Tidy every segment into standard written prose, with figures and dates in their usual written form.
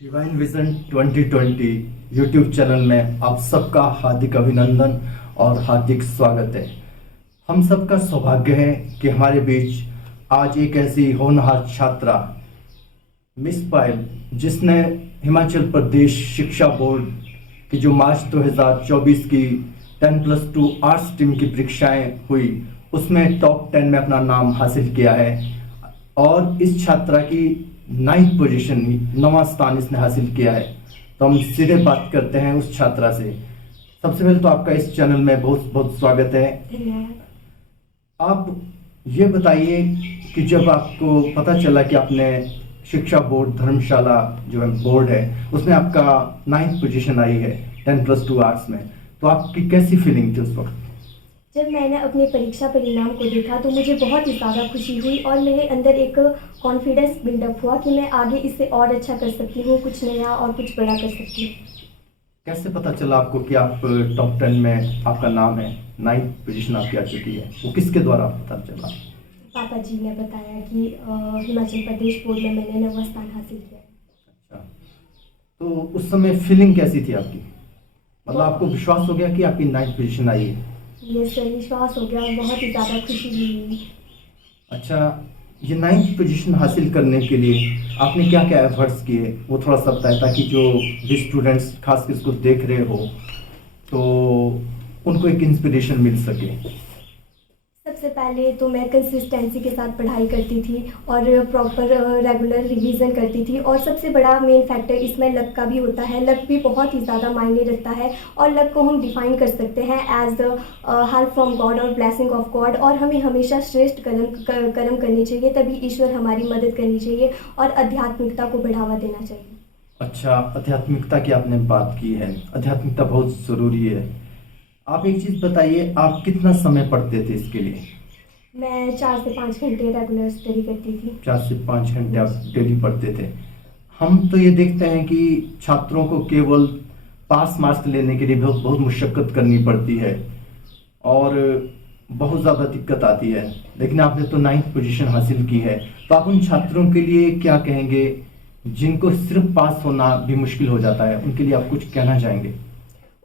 Divine vision 2020 YouTube channel में आप सबका हार्दिक अभिनंदन और हार्दिक स्वागत है। हम सबका सौभाग्य है कि हमारे बीच आज एक ऐसी होनहार छात्रा मिस पायल, जिसने हिमाचल प्रदेश शिक्षा बोर्ड की जो मार्च 2024 की 10+2 आर्ट्स टीम की परीक्षाएं हुई उसमें टॉप 10 में अपना नाम हासिल किया है और इस छात्रा की 9th पोजीशन, 9वां स्थान इसने हासिल किया है। तो हम सीधे बात करते हैं उस छात्रा से। सबसे पहले तो आपका इस चैनल में बहुत बहुत स्वागत है। आप ये बताइए कि जब आपको पता चला कि आपने शिक्षा बोर्ड धर्मशाला जो है बोर्ड है उसमें आपका 9th पोजीशन आई है 10+2 आर्ट्स में, तो आपकी कैसी फीलिंग थी उस वक्त? जब मैंने अपने परीक्षा परिणाम को देखा तो मुझे बहुत ही ज़्यादा खुशी हुई और मेरे अंदर एक कॉन्फिडेंस बिल्डअप हुआ कि मैं आगे इससे और अच्छा कर सकती हूँ, कुछ नया और कुछ बड़ा कर सकती हूँ। कैसे पता चला आपको कि आप टॉप 10 में आपका नाम है, 9th पोजीशन आपकी आ चुकी है? वो किसके द्वारा पता चला? पापा जी ने बताया कि हिमाचल प्रदेश बोर्ड में मैंने 9वां स्थान हासिल किया। अच्छा, तो उस समय फीलिंग कैसी थी आपकी? मतलब आपको विश्वास हो गया कि आपकी 9th पोजीशन आई है? ये सर विश्वास हो गया और बहुत ही ज़्यादा खुशी हुई। अच्छा, ये 9th पोजीशन हासिल करने के लिए आपने क्या क्या एफर्ट्स किए वो थोड़ा सा बताएं, ताकि जो भी स्टूडेंट्स खास कर इसको देख रहे हो तो उनको एक इंस्पिरेशन मिल सके। सबसे पहले तो मैं कंसिस्टेंसी के साथ पढ़ाई करती थी और प्रॉपर रेगुलर रिवीजन करती थी और सबसे बड़ा मेन फैक्टर इसमें लक का भी होता है। लक भी बहुत ही ज़्यादा मायने रखता है और लक को हम डिफ़ाइन कर सकते हैं as the help from God और ब्लेसिंग ऑफ गॉड, और हमें हमेशा श्रेष्ठ कर्म करनी चाहिए, तभी ईश्वर हमारी मदद करनी चाहिए और आध्यात्मिकता को बढ़ावा देना चाहिए। अच्छा, आध्यात्मिकता की आपने बात की है, आध्यात्मिकता बहुत ज़रूरी है। आप एक चीज़ बताइए, आप कितना समय पढ़ते थे इसके लिए? मैं 4 से 5 घंटे रेगुलर स्टडी करती थी। 4 से 5 घंटे आप डेली पढ़ते थे। हम तो ये देखते हैं कि छात्रों को केवल पास मार्क्स लेने के लिए बहुत बहुत मुशक्कत करनी पड़ती है और बहुत ज़्यादा दिक्कत आती है, लेकिन आपने तो 9th पोजीशन हासिल की है। तो आप उन छात्रों के लिए क्या कहेंगे जिनको सिर्फ पास होना भी मुश्किल हो जाता है? उनके लिए आप कुछ कहना चाहेंगे?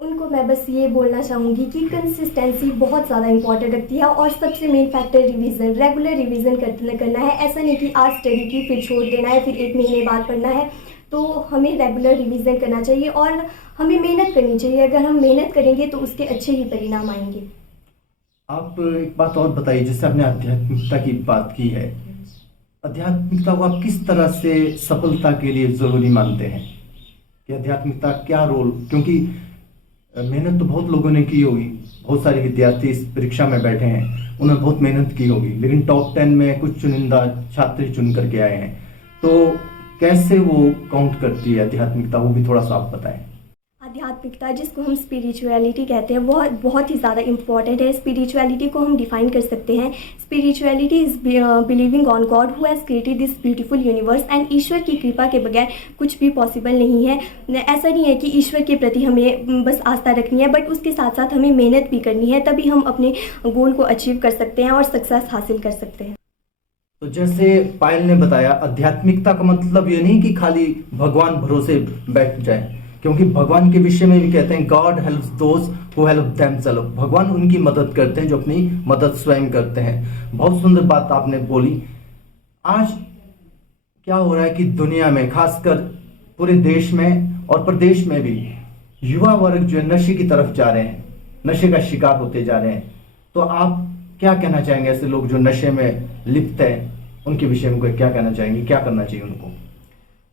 उनको मैं बस ये बोलना चाहूँगी कि कंसिस्टेंसी बहुत ज़्यादा इंपॉर्टेंट रखती है और सबसे main factor revision, regular revision करना है। ऐसा नहीं कि आज स्टडी की फिर छोड़ देना है, फिर 1 महीने बाद पढ़ना है। तो हमें रेगुलर रिवीजन करना चाहिए और हमें मेहनत करनी चाहिए। अगर हम मेहनत करेंगे तो उसके अच्छे ही परिणाम आएंगे। आप एक बात और बताइए, जैसे आपने आध्यात्मिकता की बात की है, आध्यात्मिकता को आप किस तरह से सफलता के लिए ज़रूरी मानते हैं कि आध्यात्मिकता क्या रोल? क्योंकि मेहनत तो बहुत लोगों ने की होगी, बहुत सारे विद्यार्थी इस परीक्षा में बैठे हैं, उन्होंने बहुत मेहनत की होगी, लेकिन टॉप 10 में कुछ चुनिंदा छात्र चुन करके आए हैं। तो कैसे वो काउंट करती है आध्यात्मिकता, वो भी थोड़ा सा आप बताएं। आध्यात्मिकता जिसको हम स्पिरिचुअलिटी कहते हैं वो बहुत ही ज़्यादा इम्पॉर्टेंट है। स्पिरिचुअलिटी को हम डिफाइन कर सकते हैं। Spirituality is believing on God who has created this beautiful universe and ईश्वर की कृपा के बगैर कुछ भी पॉसिबल नहीं है। ऐसा नहीं है कि ईश्वर के प्रति हमें बस आस्था रखनी है, बट उसके साथ साथ हमें मेहनत भी करनी है, तभी हम अपने गोल को अचीव कर सकते हैं और सक्सेस हासिल कर सकते हैं। तो जैसे पायल ने बताया, आध्यात्मिकता का मतलब ये नहीं कि खाली भगवान भरोसे बैठ जाए, क्योंकि भगवान के विषय में भी कहते हैं God helps those who help themselves. भगवान उनकी मदद करते हैं जो अपनी मदद स्वयं करते हैं। बहुत सुंदर बात आपने बोली। आज क्या हो रहा है कि दुनिया में, खासकर पूरे देश में और प्रदेश में भी, युवा वर्ग जो है नशे की तरफ जा रहे हैं, नशे का शिकार होते जा रहे हैं। तो आप क्या कहना चाहेंगे ऐसे लोग जो नशे में लिप्त हैं, उनके विषय में क्या कहना चाहेंगे? क्या करना चाहिए उनको?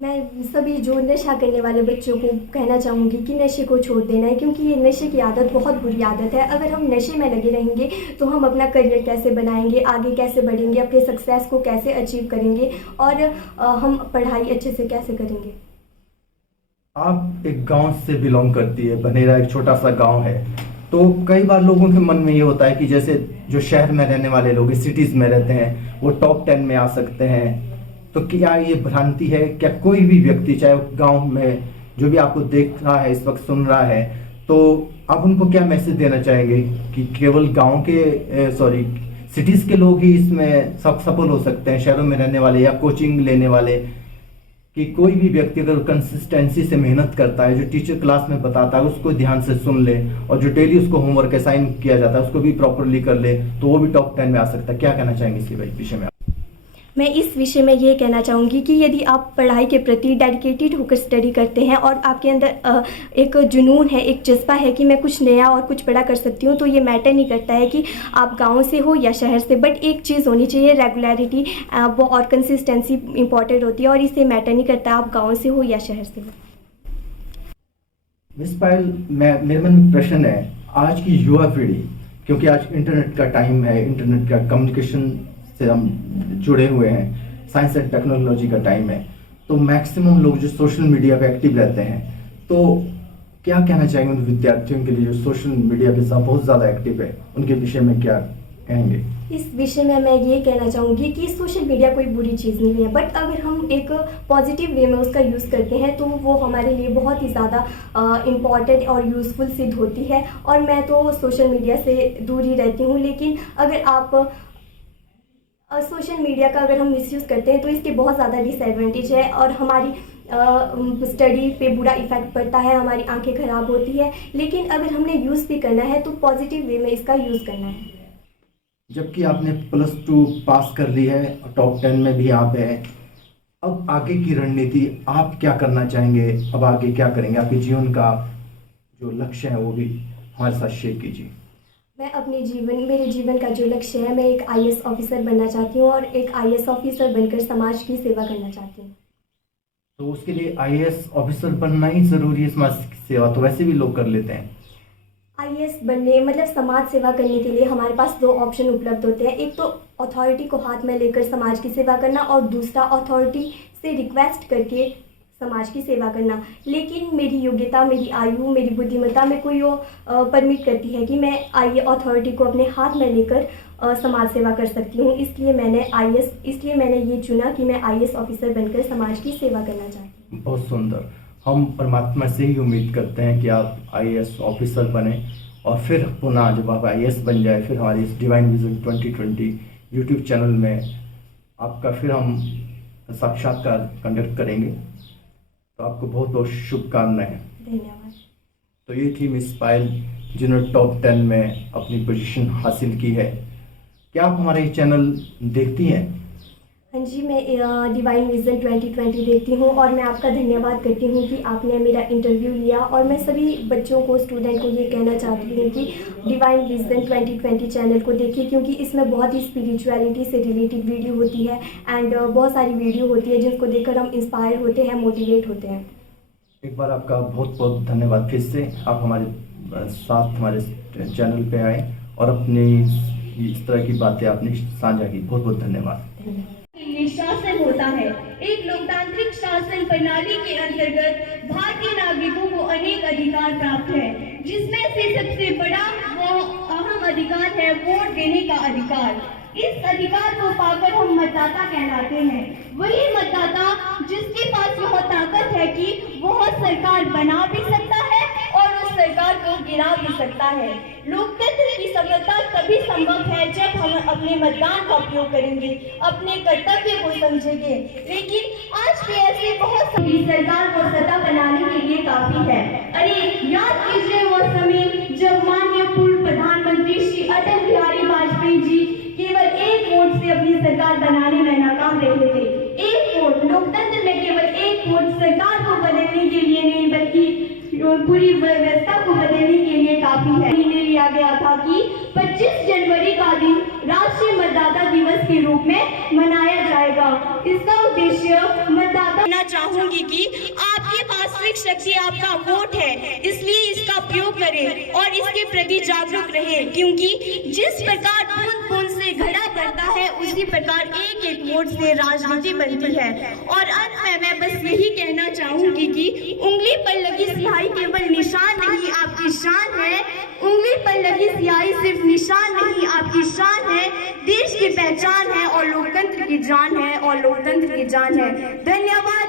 मैं सभी जो नशा करने वाले बच्चों को कहना चाहूँगी कि नशे को छोड़ देना है, क्योंकि ये नशे की आदत बहुत बुरी आदत है। अगर हम नशे में लगे रहेंगे तो हम अपना करियर कैसे बनाएंगे, आगे कैसे बढ़ेंगे, अपने सक्सेस को कैसे अचीव करेंगे और हम पढ़ाई अच्छे से कैसे करेंगे। आप एक गांव से बिलोंग करती है, बनेरा एक छोटा सा गांव है, तो कई बार लोगों के मन में ये होता है कि जैसे जो शहर में रहने वाले लोग सिटीज़ में रहते हैं वो टॉप 10 में आ सकते हैं। तो क्या ये भ्रांति है? क्या कोई भी व्यक्ति, चाहे गांव में जो भी आपको देख रहा है, इस वक्त सुन रहा है, तो आप उनको क्या मैसेज देना चाहेंगे कि केवल गांव के सिटीज़ के लोग ही इसमें सब सफल हो सकते हैं, शहरों में रहने वाले या कोचिंग लेने वाले कि कोई भी व्यक्ति अगर कंसिस्टेंसी से मेहनत करता है, जो टीचर क्लास में बताता है उसको ध्यान से सुन ले, और जो डेली उसको होमवर्क असाइन किया जाता है उसको भी प्रॉपरली कर ले, तो वो भी टॉप 10 में आ सकता है। क्या कहना चाहेंगे इसी विषय में? मैं इस विषय में ये कहना चाहूँगी कि यदि आप पढ़ाई के प्रति डेडिकेटेड होकर स्टडी करते हैं और आपके अंदर एक जुनून है, एक जज्बा है कि मैं कुछ नया और कुछ बड़ा कर सकती हूँ, तो ये मैटर नहीं करता है कि आप गांव से हो या शहर से, बट एक चीज़ होनी चाहिए, रेगुलरिटी वो और कंसिस्टेंसी इंपॉर्टेंट होती है, और इससे मैटर नहीं करता आप गाँव से हो या शहर से हो। मिस पायल, मेरे मन में प्रश्न है, आज की युवा पीढ़ी, क्योंकि आज इंटरनेट का टाइम है, इंटरनेट का कम्युनिकेशन से हम जुड़े हुए हैं, साइंस एंड टेक्नोलॉजी का टाइम है, तो मैक्सिमम लोग जो सोशल मीडिया पे एक्टिव रहते हैं, तो क्या कहना चाहेंगे उन विद्यार्थियों के लिए जो सोशल मीडिया पे बहुत ज़्यादा एक्टिव है, उनके विषय में क्या कहेंगे? इस विषय में मैं ये कहना चाहूँगी कि सोशल मीडिया कोई बुरी चीज़ नहीं है, बट अगर हम एक पॉजिटिव वे में उसका यूज़ करते हैं तो वो हमारे लिए बहुत ही ज़्यादा इम्पॉर्टेंट और यूज़फुल सिद्ध होती है। और मैं तो सोशल मीडिया से दूर ही रहती हूँ, लेकिन अगर आप सोशल मीडिया का अगर हम मिसयूज़ करते हैं तो इसके बहुत ज़्यादा डिसएडवांटेज है, और हमारी स्टडी पे बुरा इफ़ेक्ट पड़ता है, हमारी आंखें ख़राब होती है। लेकिन अगर हमने यूज़ भी करना है तो पॉजिटिव वे में इसका यूज़ करना है। जबकि आपने +2 पास कर ली है और टॉप 10 में भी आप हैं, अब आगे की रणनीति आप क्या करना चाहेंगे? अब आगे क्या करेंगे? आपके जीवन का जो लक्ष्य है वो भी हमारे साथ शेयर कीजिए। मैं मेरे जीवन का जो लक्ष्य है, मैं एक IAS ऑफिसर बनना चाहती हूँ, और एक IAS ऑफिसर बनकर समाज की सेवा करना चाहती हूँ। तो उसके लिए IAS ऑफिसर बनना ही ज़रूरी है? समाज की सेवा तो वैसे भी लोग कर लेते हैं। IAS बनने मतलब समाज सेवा करने के लिए हमारे पास 2 ऑप्शन उपलब्ध होते हैं। एक तो अथॉरिटी को हाथ में लेकर समाज की सेवा करना, और दूसरा अथॉरिटी से रिक्वेस्ट करके समाज की सेवा करना। लेकिन मेरी योग्यता, मेरी आयु, मेरी बुद्धिमत्ता में कोई वो परमिट करती है कि मैं अथॉरिटी को अपने हाथ में लेकर समाज सेवा कर सकती हूँ। इसलिए मैंने ये चुना कि मैं IAS ऑफिसर बनकर समाज की सेवा करना चाहती हूँ। बहुत सुंदर। हम परमात्मा से ही उम्मीद करते हैं कि आप IAS ऑफिसर बने, और फिर पुनः जब आप IAS बन जाए, फिर हमारी इस डिवाइन विजन 2020 यूट्यूब चैनल में आपका फिर हम साक्षात्कार कंडक्ट करेंगे। तो आपको बहुत बहुत शुभकामनाएं। धन्यवाद। तो ये थी मिस पायल जिन्होंने टॉप 10 में अपनी पोजीशन हासिल की है। क्या आप हमारे चैनल देखती हैं? हाँ जी, मैं डिवाइन विजन 2020 देखती हूँ, और मैं आपका धन्यवाद करती हूँ कि आपने मेरा इंटरव्यू लिया। और मैं सभी बच्चों को, स्टूडेंट को ये कहना चाहती हूँ कि डिवाइन विजन 2020 चैनल को देखिए, क्योंकि इसमें बहुत ही स्पिरिचुअलिटी से रिलेटेड वीडियो होती है, एंड बहुत सारी वीडियो होती है जिसको देखकर हम इंस्पायर होते हैं, मोटिवेट होते हैं। एक बार आपका बहुत बहुत धन्यवाद फिर से, आप हमारे साथ हमारे चैनल पे आए और अपनी इस तरह की बातें आपने साझा की। बहुत बहुत धन्यवाद। ये शासन होता है। एक लोकतांत्रिक शासन प्रणाली के अंतर्गत भारतीय नागरिकों को अनेक अधिकार प्राप्त है, जिसमें से सबसे बड़ा वो अहम अधिकार है वोट देने का अधिकार। इस अधिकार को पाकर हम मतदाता कहलाते हैं। वही मतदाता जिसके पास यह ताकत है कि वह सरकार बना भी सकता है और उस सरकार को गिरा भी सकता है। लोकतंत्र की सफलता तभी संभव है जब हम अपने मतदान का उपयोग करेंगे, अपने कर्तव्य को समझेंगे। लेकिन आज के ऐसे बहुत सारी सरकार को सत्ता बनाने के लिए काफी है। अरे याद कीजिए वो समय जब माननीय पूर्व प्रधानमंत्री श्री अटल बिहारी वाजपेयी जी केवल एक वोट से अपनी सरकार बनाने में नाकाम रहे थे। एक वोट, लोकतंत्र में केवल एक वोट सरकार को बदलने के लिए नहीं बल्कि पूरी व्यवस्था को बदलने के लिए काफी है। निर्णय लिया गया था कि 25 जनवरी का दिन राष्ट्रीय मतदाता दिवस के रूप में मनाया जाएगा। इसका उद्देश्य मतदाता चाहूंगी कि आपकी वास्तविक शक्ति आपका वोट है, इसलिए इसका उपयोग करें और इसके प्रति जागरूक रहें, क्योंकि जिस प्रकार बूंद बूंद से घड़ा भरता है उसी प्रकार एक एक वोट से राजनीति बनती है। और अंत में मैं बस यही कहना चाहूंगी कि उंगली पर लगी स्याही केवल निशान नहीं आपकी शान है। उंगली पर लगी स्याही सिर्फ निशान नहीं आपकी शान है। देश की पहचान है और लोकतंत्र की जान है, और लोकतंत्र की जान है। धन्यवाद।